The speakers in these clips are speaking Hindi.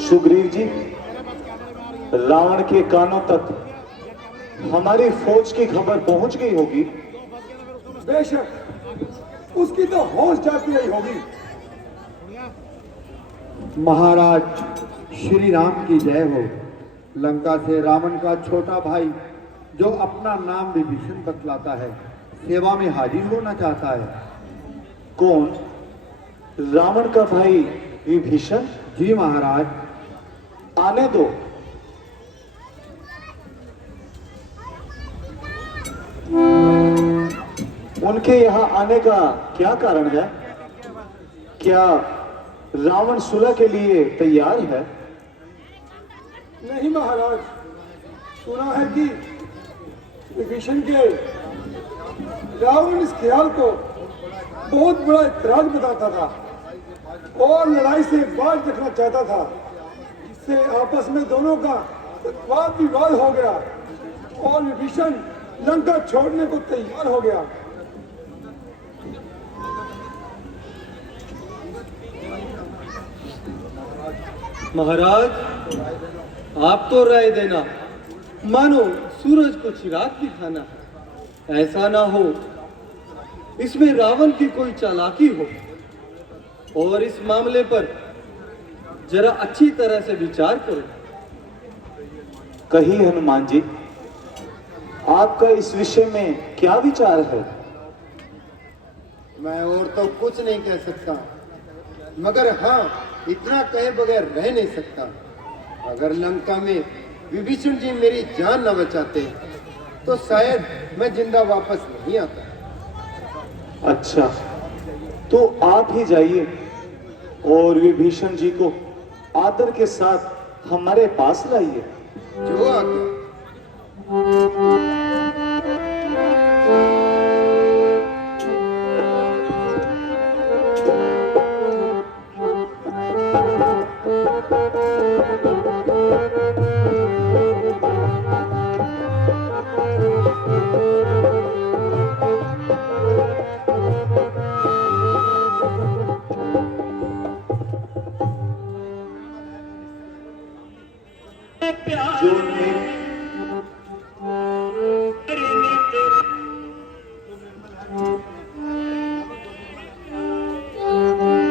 सुग्रीव जी, रावण के कानों तक हमारी फौज की खबर पहुंच गई होगी। बेशक उसकी तो होश जाती रही होगी। महाराज श्री राम की जय हो। लंका से रावण का छोटा भाई जो अपना नाम विभीषण बतलाता है, सेवा में हाजिर होना चाहता है। कौन? रावण का भाई विभीषण? जी महाराज। आने दो। उनके यहां आने का क्या कारण है? क्या रावण सुलह के लिए तैयार है? नहीं महाराज, सुना है कि विभीषण के रावण इस ख्याल को बहुत बड़ा इतराज बताता था और लड़ाई से बाज रखना चाहता था, जिससे आपस में दोनों का वाद विवाद हो गया और विभीषण लंका छोड़ने को तैयार हो गया। महाराज, आप तो राय देना, मानो सूरज को चिराग दिखाना है। ऐसा ना हो इसमें रावण की कोई चालाकी हो, और इस मामले पर जरा अच्छी तरह से विचार करो। कहिए हनुमान जी, आपका इस विषय में क्या विचार है? मैं और तो कुछ नहीं कह सकता, मगर हाँ इतना कहे बगैर रह नहीं सकता। अगर लंका में विभीषण जी मेरी जान न बचाते तो शायद मैं जिंदा वापस नहीं आता। अच्छा, तो आप ही जाइए और विभीषण जी को आदर के साथ हमारे पास लाइए। जो आज्ञा।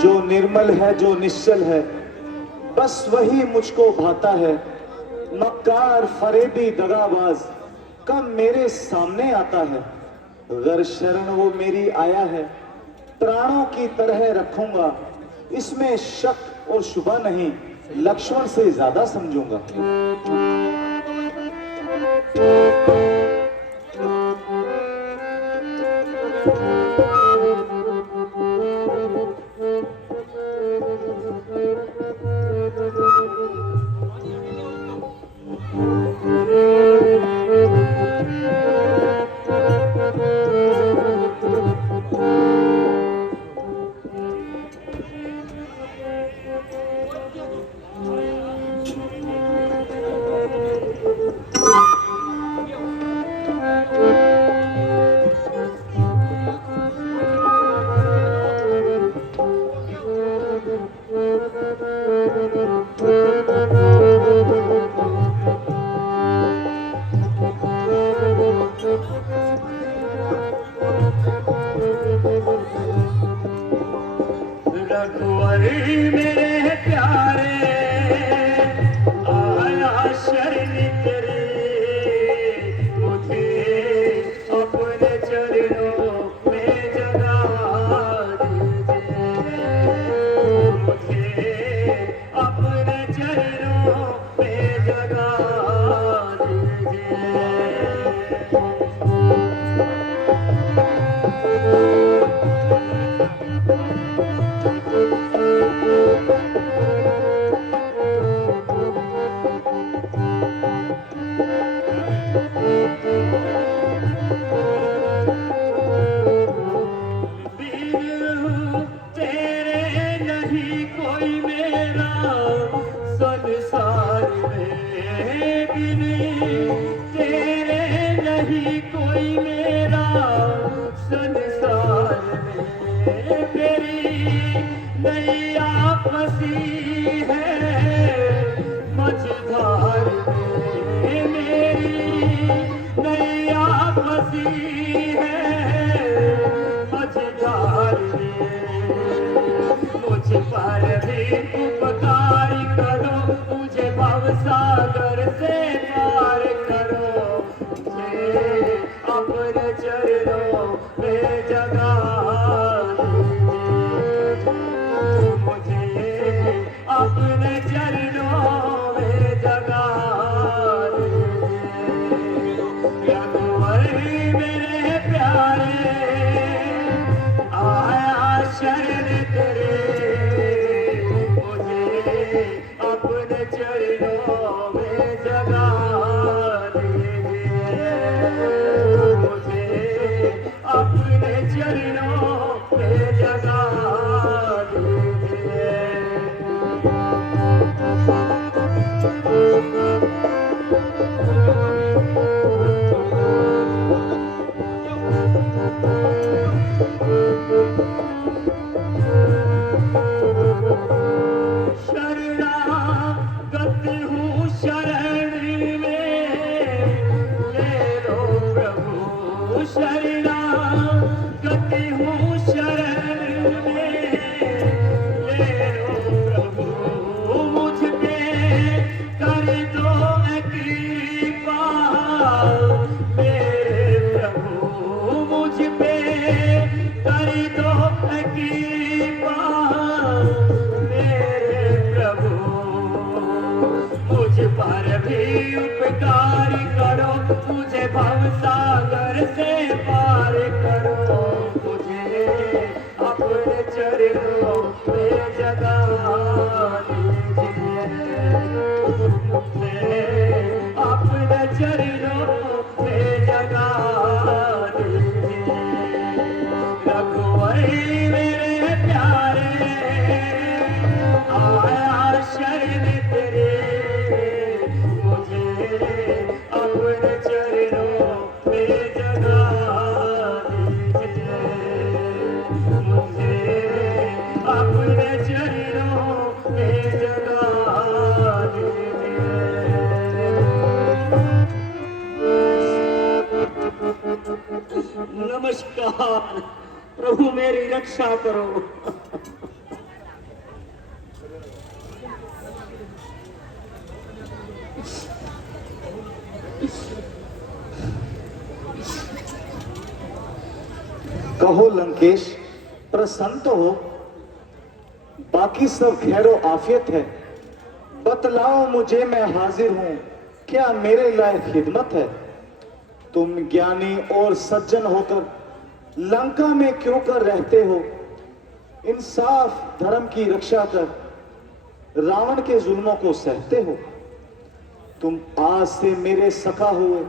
जो निर्मल है, जो निश्चल है, बस वही मुझको भाता है। मक्कार फरेबी दगाबाज कब मेरे सामने आता है। अगर शरण वो मेरी आया है, प्राणों की तरह रखूंगा। इसमें शक और शुबा नहीं, लक्ष्मण से ज्यादा समझूंगा। संसार में तेरी नैया फंसी है मझधार में, मेरी नैया फंसी है मझधार में। मुझ पर भी उपकार करो, मुझे भवसागर से पार करो, मुझे अपने चरणों में जगा दीजिए, मुझे अपने चरणों में जगा दीजिए। रघुवर मेरे प्यारे आया शरण तेरे, मुझे अपने चरणों में जगा दीजिए, मुझे अपने चरणों में जगा दीजिए। शरणागत हूँ शरण में, ले लो प्रभु। शरणागत हूँ शरण में, ले लो प्रभु। मुझ पे कर दो कृपा मेरे प्रभु, मुझ पे कर दो कृपा मेरे प्रभु। मुझ पर भी उपकार करो, मुझे भवसागर से पार करो, मुझे अपने चरणों में जगा दीजिए, मुझे अपने चरणों में जगा दीजिए। रघुवर मेरे प्यारे आया शरण तेरे, मुझे अपने चरणों में जगा दीजिए, मुझे अपने चरणों में जगा दीजिए। नमस्कार प्रभु, मेरी रक्षा करो। कहो लंकेश, प्रसन्न तो हो, बाकी सब खैरो आफियत है। बतलाओ मुझे, मैं हाजिर हूं, क्या मेरे लायक खिदमत है? तुम ज्ञानी और सज्जन होकर लंका में क्यों कर रहते हो? इंसाफ धर्म की रक्षा कर रावण के जुल्मों को सहते हो। तुम आज से मेरे सखा हुए,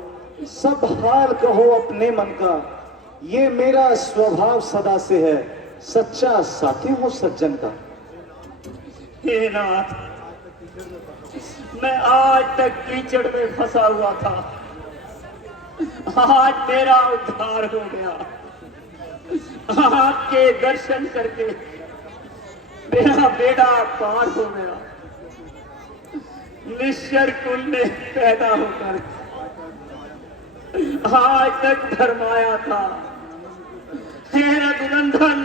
सब हाल कहो अपने मन का। ये मेरा स्वभाव सदा से है, सच्चा साथी हो सज्जन का। हे नाथ, मैं आज तक कीचड़ में फंसा हुआ था, आज मेरा उद्धार हो गया। आपके दर्शन करके मेरा बेड़ा पार हो गया। निश्चर कुल में पैदा होकर आज तक धर्माया था। हे रघुनंदन,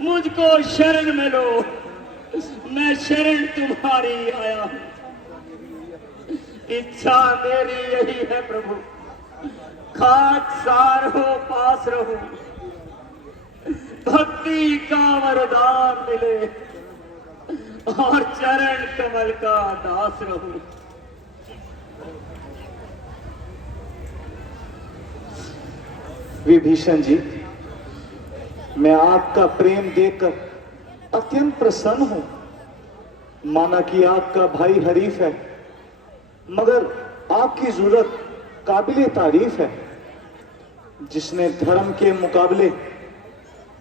मुझको शरण में लो, मैं शरण तुम्हारी आया हूं। इच्छा मेरी यही है प्रभु, खाक सार हो पास रहूं, भक्ति का वरदान मिले और चरण कमल का दास रहूं। विभीषण जी, मैं आपका प्रेम देखकर अत्यंत प्रसन्न हूं। माना कि आपका भाई हरीफ है, मगर आपकी जरूरत काबिले तारीफ है। जिसने धर्म के मुकाबले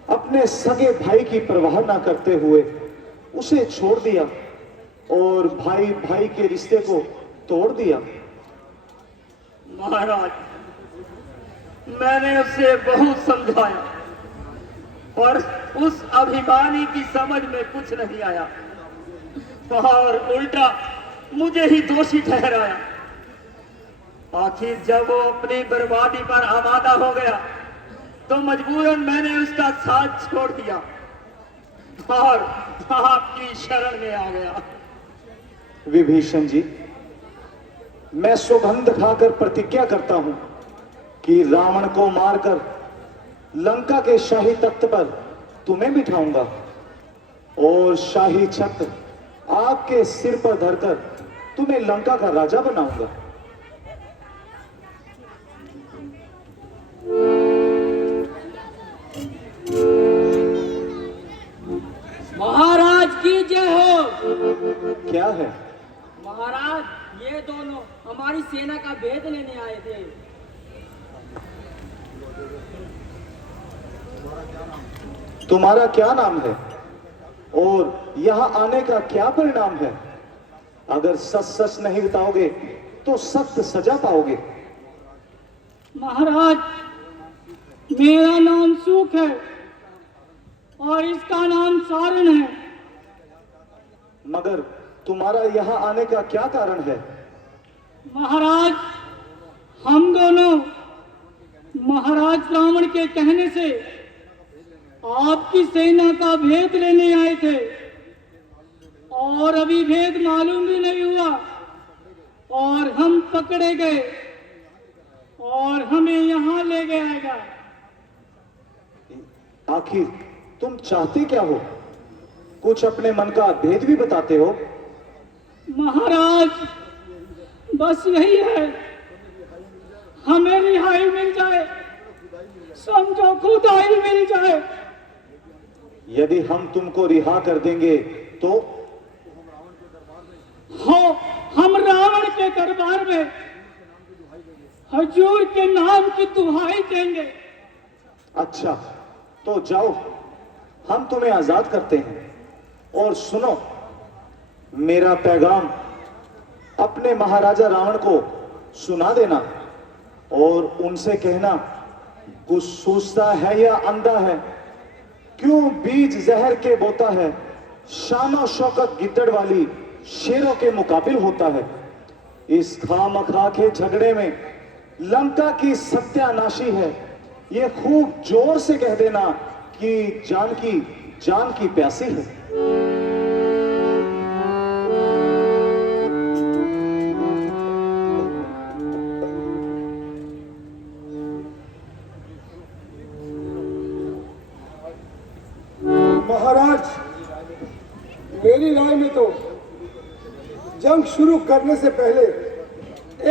अपने सगे भाई की परवाह ना करते हुए उसे छोड़ दिया और भाई भाई के रिश्ते को तोड़ दिया। महाराज, मैंने उसे बहुत समझाया और उस अभिमानी की समझ में कुछ नहीं आया। और उल्टा मुझे ही दोषी ठहराया। आखिर जब वो अपनी बर्बादी पर आमादा हो गया तो मजबूरन मैंने उसका साथ छोड़ दिया और आपकी शरण में आ गया। विभीषण जी, मैं सौगंध खाकर प्रतिज्ञा करता हूं कि रावण को मारकर लंका के शाही तख्त पर तुम्हें बिठाऊंगा और शाही छत्र आपके सिर पर धरकर तुम्हें लंका का राजा बनाऊंगा। महाराज की जय हो। क्या है? महाराज, ये दोनों हमारी सेना का भेद लेने आए थे। तुम्हारा क्या नाम है और यहां आने का क्या परिणाम है? अगर सच सच नहीं बताओगे तो सख्त सजा पाओगे। महाराज, मेरा नाम सुख है और इसका नाम सारण है। मगर तुम्हारा यहां आने का क्या कारण है? महाराज, हम दोनों महाराज रावण के कहने से आपकी सेना का भेद लेने आए थे और अभी भेद मालूम भी नहीं हुआ और हम पकड़े गए और हमें यहाँ ले गया। आखिर तुम चाहते क्या हो? कुछ अपने मन का भेद भी बताते हो। महाराज, बस यही है, हमें रिहाई मिल जाए, समझो खुदाई मिल जाए। यदि हम तुमको रिहा कर देंगे तो? हो, हम रावण के दरबार में हजूर के नाम की दुहाई देंगे। अच्छा, तो जाओ, हम तुम्हें आजाद करते हैं। और सुनो, मेरा पैगाम अपने महाराजा रावण को सुना देना और उनसे कहना, कुछ सूझता है या अंधा है, क्यों बीज जहर के बोता है, शानो शौकत गिद्दड़ वाली शेरों के मुकाबिल होता है। इस खामखा के झगड़े में लंका की सत्यानाशी है, ये खूब जोर से कह देना कि जान की प्यासी है। महाराज, मेरी राय में तो जंग शुरू करने से पहले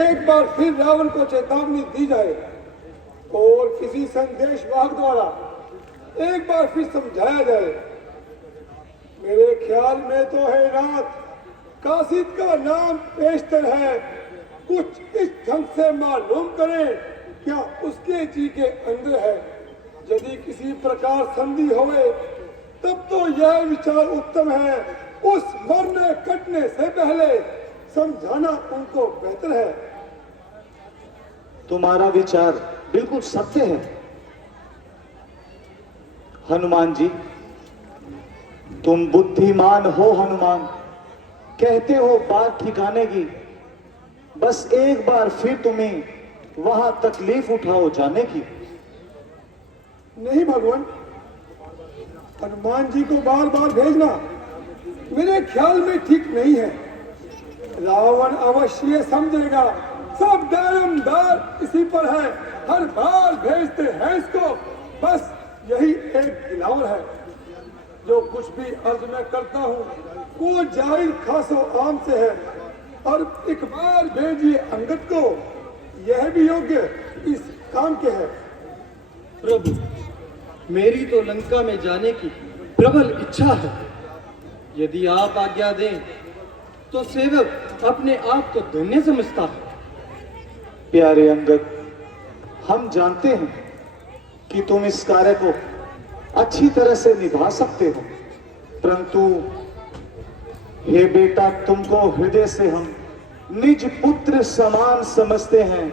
एक बार फिर रावण को चेतावनी दी जाए और किसी संदेश वाहक द्वारा एक बार फिर समझाया जाए। मेरे ख्याल में तो है रात कासिद का नाम पेशतर है, कुछ इस ढंग से मालूम करें क्या उसके जी के अंदर है। यदि किसी प्रकार संधि होवे तब तो यह विचार उत्तम है, उस मरने कटने से पहले समझाना उनको बेहतर है। तुम्हारा विचार बिल्कुल सत्य है हनुमान जी। तुम बुद्धिमान हो हनुमान, कहते हो बात ठिकाने की। बस एक बार फिर तुम्हें वहां तकलीफ उठाओ जाने की। नहीं भगवान, हनुमान जी को बार बार भेजना मेरे ख्याल में ठीक नहीं है। रावण अवश्य समझेगा सब दारोमदार इसी पर है, हर बार भेजते हैं इसको। बस यही एक दिलावर है। जो कुछ भी अर्ज में करता हूँ वो जाहिर खासो आम से है, और एक बार भेजिए अंगद को, यह भी योग्य इस काम के है। प्रभु, मेरी तो लंका में जाने की प्रबल इच्छा है। यदि आप आज्ञा दें तो सेवक अपने आप को धन्य समझता है। प्यारे अंगद, हम जानते हैं कि तुम इस कार्य को अच्छी तरह से निभा सकते हो, परंतु हे बेटा, तुमको हृदय से हम निज पुत्र समान समझते हैं।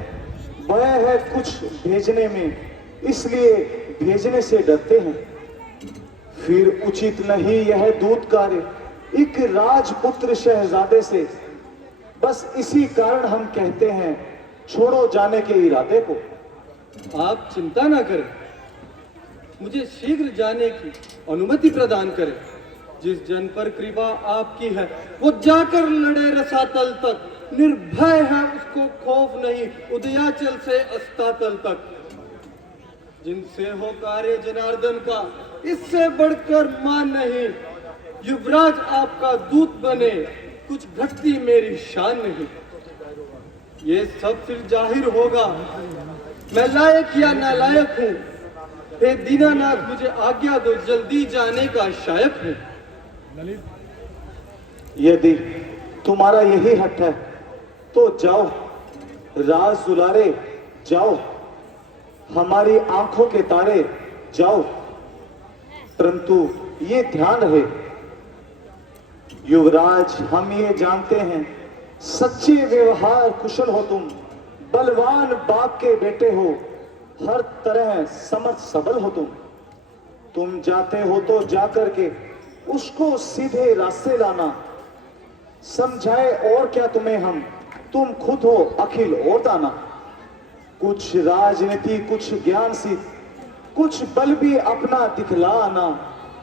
वह है कुछ भेजने में, इसलिए भेजने से डरते हैं। फिर उचित नहीं यह दूत कार्य, एक राजपुत्र शहजादे से। बस इसी कारण हम कहते हैं, छोड़ो जाने के इरादे को। आप चिंता ना करें, मुझे शीघ्र जाने की अनुमति प्रदान करें। जिस जन पर कृपा आपकी है वो जाकर लड़े रसातल तक, निर्भय है उसको खौफ नहीं उदयाचल से अस्तातल तक। जिनसे हो कार्य जनार्दन का इससे बढ़कर मान नहीं, युवराज आपका दूत बने कुछ घटती मेरी शान नहीं। ये सब फिर जाहिर होगा मैं लायक या नालायक हूं। हे दीनानाथ मुझे आज्ञा दो, जल्दी जाने का शायक हूं। यदि तुम्हारा यही हट है तो जाओ, राज दुलारे जाओ, हमारी आंखों के तारे जाओ। परंतु ये ध्यान रहे युवराज, हम ये जानते हैं सच्चे व्यवहार कुशल हो तुम, बलवान बाप के बेटे हो, हर तरह समर्थ सबल हो तुम जाते हो तो जाकर के उसको सीधे रास्ते लाना। समझाए और क्या तुम्हें हम, तुम खुद हो अखिल और दाना। कुछ राजनीति कुछ ज्ञान सी, कुछ बल भी अपना दिखलाना।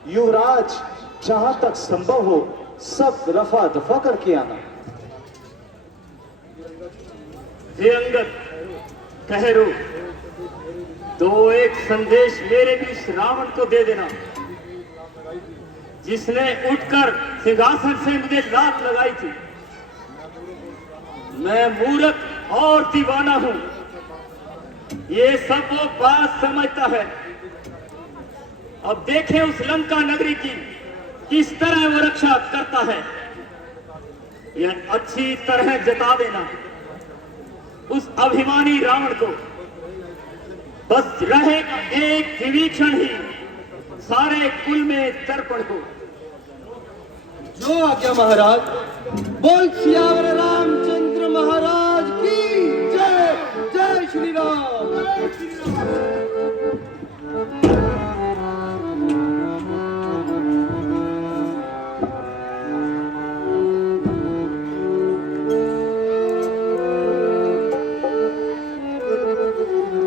युवराज जहां तक संभव हो सब रफा दफा करके आना। हे अंगद, ठहरो, तो एक संदेश मेरे भी इस रावण को दे देना, जिसने उठकर सिंहासन से मुझे लात लगाई थी। मैं मूर्ख और दीवाना हूं, ये सब वो बात समझता है। अब देखें उस लंका नगरी की किस तरह वो रक्षा करता है। यह अच्छी तरह जता देना उस अभिमानी रावण को। बस रहेगा एक विभीषण ही सारे कुल में दर्पण को। जो आज्ञा महाराज। बोल सियावर राम